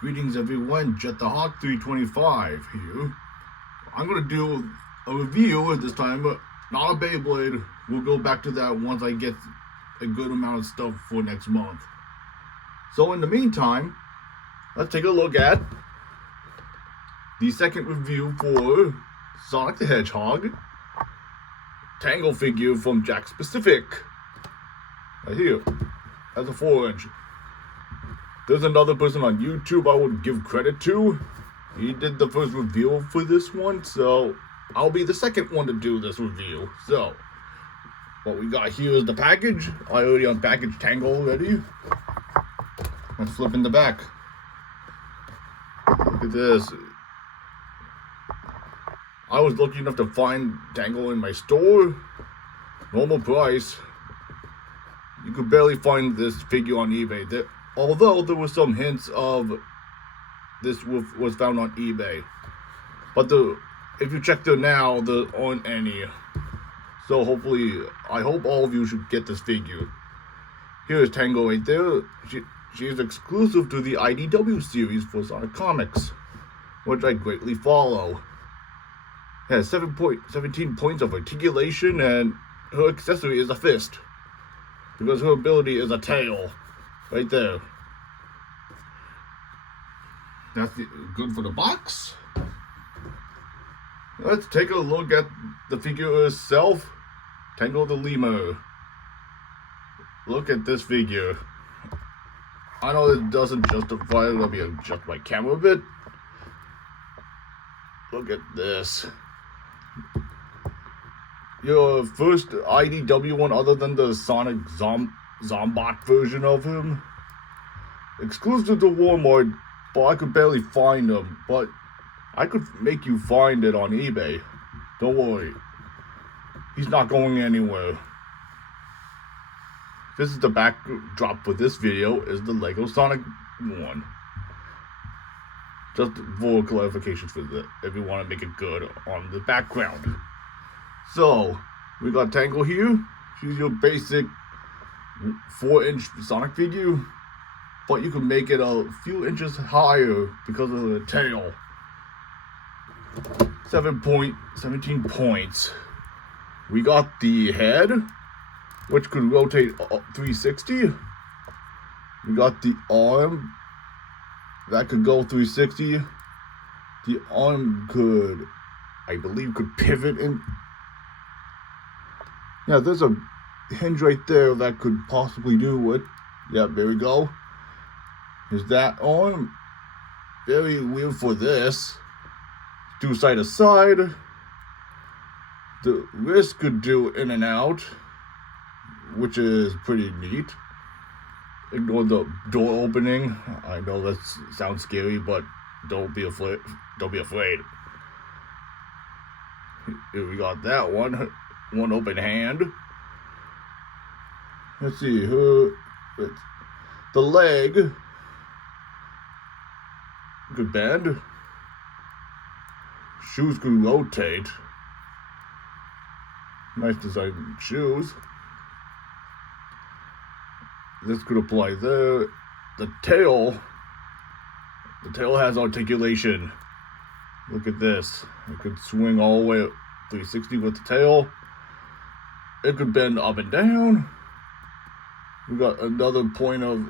Greetings everyone, Jet the Hawk 325 here. I'm going to do a review at this time, but not a Beyblade. We'll go back to that once I get a good amount of stuff for next month. So in the meantime, let's take a look at the second review for Sonic the Hedgehog Tangle figure from Jakks Pacific. Right here, that's a 4-inch. There's another person on YouTube I would give credit to. He did the first review for this one, so I'll be the second one to do this review. So, what we got here is the package. I already unpackaged Tangle already. Let's flip in the back. Look at this. I was lucky enough to find Tangle in my store. Normal price. You could barely find this figure on eBay. Although there were some hints of this was found on eBay, but if you check there now, there aren't any. So hopefully, I hope all of you should get this figure. Here is Tangle right there. She is exclusive to the IDW series for Sonic Comics, which I greatly follow. It has 17 points of articulation, and her accessory is a fist, because her ability is a tail. Right there. That's good for the box. Let's take a look at the figure itself. Tangle the Lemur. Look at this figure. I know it doesn't justify it. Let me adjust my camera a bit. Look at this. Your first IDW one other than the Sonic Zombot version of him. Exclusive to Walmart, but I could barely find him. But I could make you find it on eBay. Don't worry. He's not going anywhere. This is the backdrop for this video, is the Lego Sonic one. Just for clarifications for that, if you want to make it good on the background. So, we got Tangle here. She's your basic 4-inch Sonic figure, but you can make it a few inches higher because of the tail. 17 points. We got the head, which could rotate 360. We got the arm that could go 360. The arm could, I believe, could pivot in. Yeah, there's a hinge right there that could possibly do it. Yeah, there we go. Is that arm? Very weird for this. Do side to side. The wrist could do in and out, which is pretty neat. Ignore the door opening. I know that sounds scary, but don't be afraid. Don't be afraid. Here we got that one. One open hand. Let's see, the leg could bend. Shoes could rotate. Nice design shoes. This could apply there. The tail has articulation. Look at this. It could swing all the way 360 with the tail. It could bend up and down. We got another point of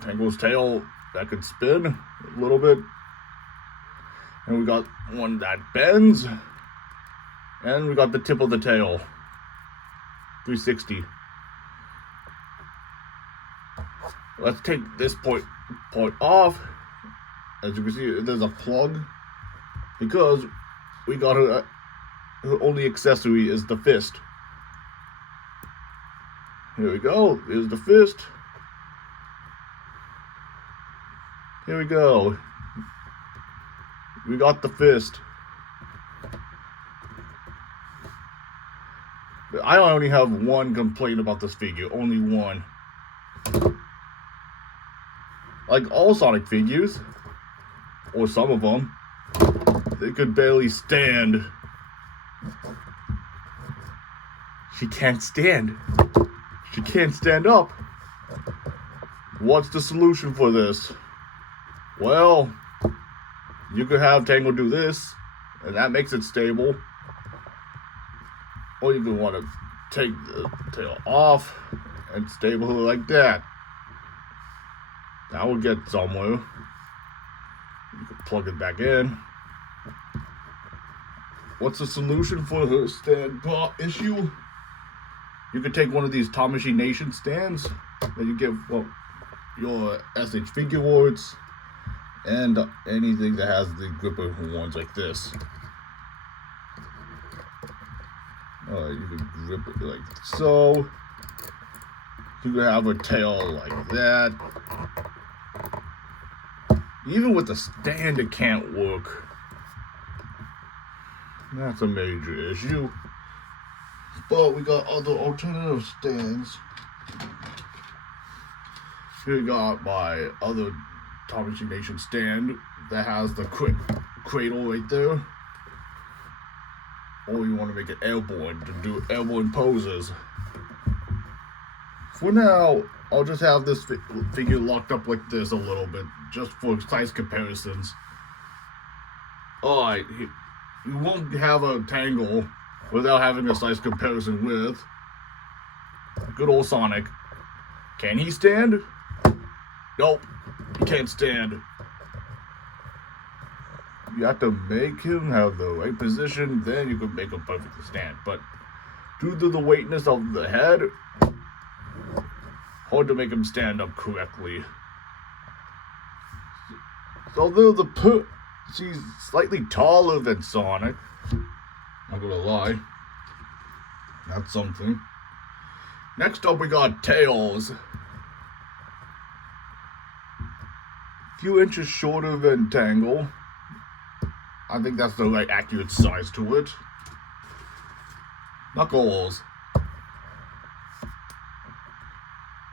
Tangle's tail that could spin a little bit. And we got one that bends. And we got the tip of the tail. 360. Let's take this part off. As you can see, there's a plug. Because we got her only accessory is the fist. Here we go. Here's the fist. Here we go. We got the fist. I only have one complaint about this figure. Only one. Like all Sonic figures, or some of them, they could barely stand. She can't stand. She can't stand up. What's the solution for this? Well, you could have Tangle do this, and that makes it stable. Or you could want to take the tail off and stable it like that. That will get somewhere. You can plug it back in. What's the solution for her stand issue? You could take one of these Tamashii Nation stands that you get from your SH Figure Awards and anything that has the gripper ones like this. You can grip it like so. You can have a tail like that. Even with the stand, it can't work. That's a major issue. But we got other alternative stands. Here we got my other Tamashii Nation stand that has the cradle right there. Or you want to make it airborne to do airborne poses. For now, I'll just have this figure locked up like this a little bit, just for size comparisons. Alright, you won't have a Tangle without having a size comparison with good old Sonic. Can he stand? Nope, he can't stand. You have to make him have the right position, then you can make him perfectly stand. But due to the weightness of the head, hard to make him stand up correctly. Although she's slightly taller than Sonic, not gonna lie, that's something. Next up we got Tails. A few inches shorter than Tangle. I think that's the right accurate size to it. Knuckles.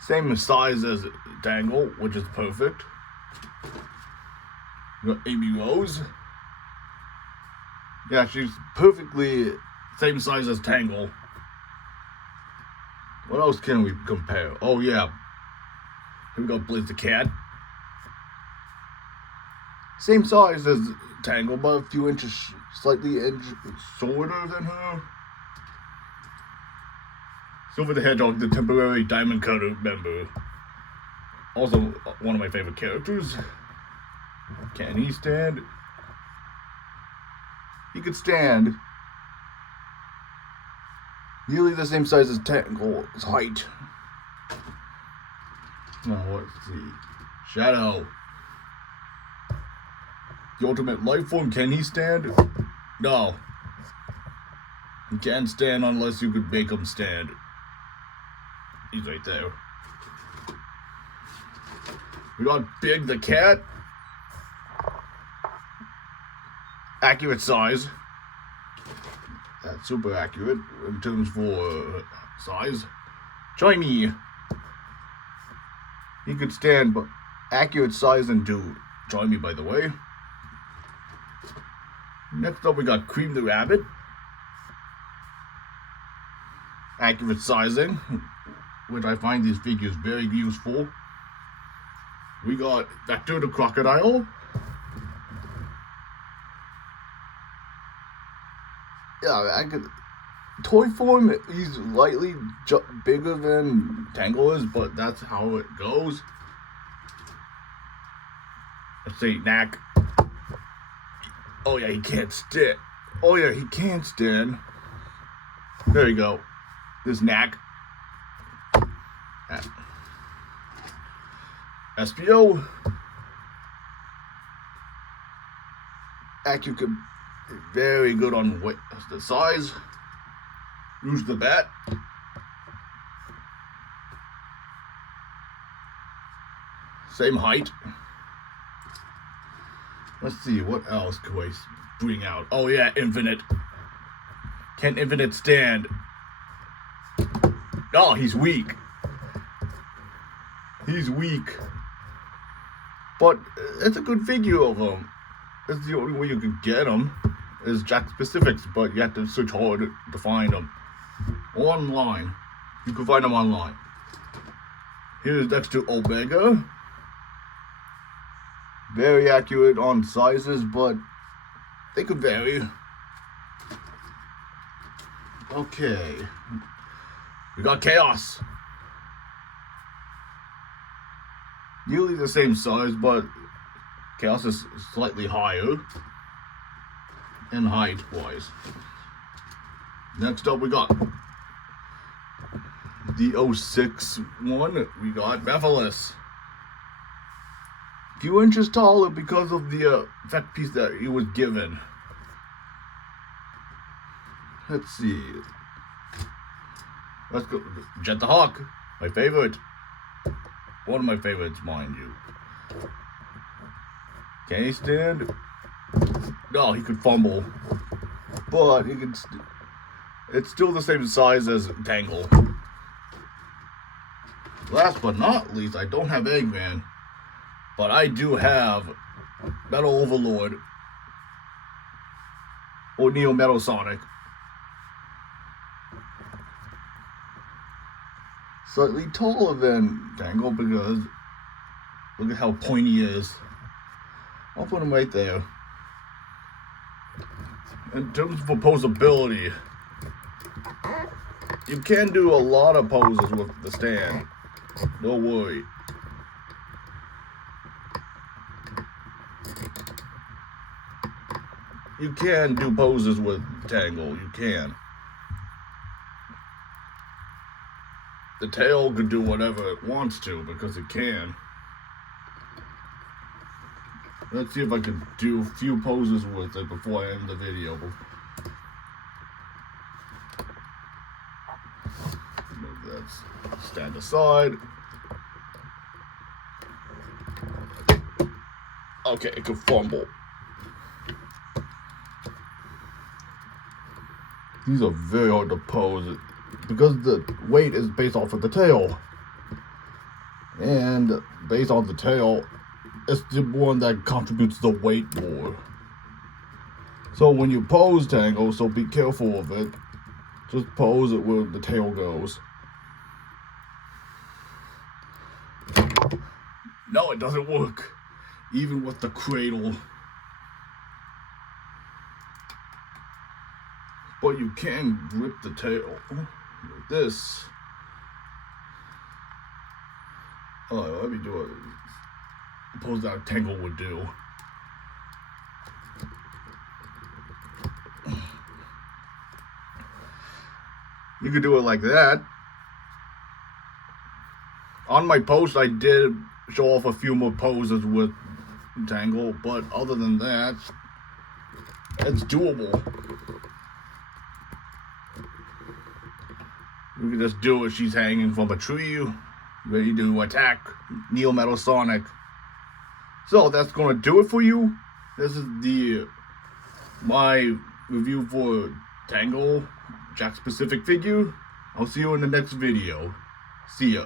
Same size as Tangle, which is perfect. We got Amy Rose. Yeah, she's perfectly same size as Tangle. What else can we compare? Oh yeah. Here we go, Blizz the Cat. Same size as Tangle, but a few inches slightly shorter than her. Silver the Hedgehog, the temporary Diamond Cutter member. Also one of my favorite characters. Can he stand? He could stand. Nearly the same size as Tangle's height. Now let's see. Shadow. The ultimate life form, can he stand? No. He can't stand unless you could make him stand. He's right there. We got Big the Cat. Accurate size. That's super accurate in terms for size. Join me. He could stand, but accurate size and do. Join me, by the way. Next up, we got Cream the Rabbit. Accurate sizing, which I find these figures very useful. We got Vector the Crocodile. Yeah, I could. Toy form, he's slightly bigger than Tangle is, but that's how it goes. Let's see, Knack. Oh yeah, he can't stand. Oh yeah, he can't stand. There you go. This Knack. SPO. Accurate, very good on weight, the size. Rouge the Bat. Same height. Let's see, what else can I bring out? Oh yeah, Infinite. Can Infinite stand? Oh, he's weak. He's weak. But it's a good figure of him. That's the only way you can get him, is Jakks specifics, but you have to search hard to find them. Online. You can find them online. Here's next to Omega. very accurate on sizes, but they could vary. Okay, we got Chaos. Nearly the same size, but Chaos is slightly higher in height-wise. Next up, we got the 06 one. We got Mephiles. A few inches taller because of the effect piece that he was given. Let's see. Let's go. Jet the Hawk, my favorite. One of my favorites, mind you. Can he stand? No, he could fumble, but he can. It's still the same size as Tangle. Last but not least, I don't have Eggman, but I do have Metal Overlord or Neo Metal Sonic. Slightly taller than Tangle because look at how pointy he is. I'll put him right there. In terms of posability, you can do a lot of poses with the stand. Don't worry. You can do poses with Tangle. You can. The tail could do whatever it wants to because it can. Let's see if I can do a few poses with it before I end the video. Let's stand aside. Okay, it could fumble. These are very hard to pose because the weight is based off of the tail. And based on the tail, it's the one that contributes the weight more. So when you pose Tangle, so be careful of it. Just pose it where the tail goes. No, it doesn't work. Even with the cradle. But you can grip the tail like this. Oh, let me do it. Pose that Tangle would do. You could do it like that. On my post, I did show off a few more poses with Tangle, but other than that, it's doable. You can just do it. She's hanging from a tree, ready to attack Neo Metal Sonic. So that's gonna do it for you. This is my review for Tangle, Jakks specific figure. I'll see you in the next video. See ya.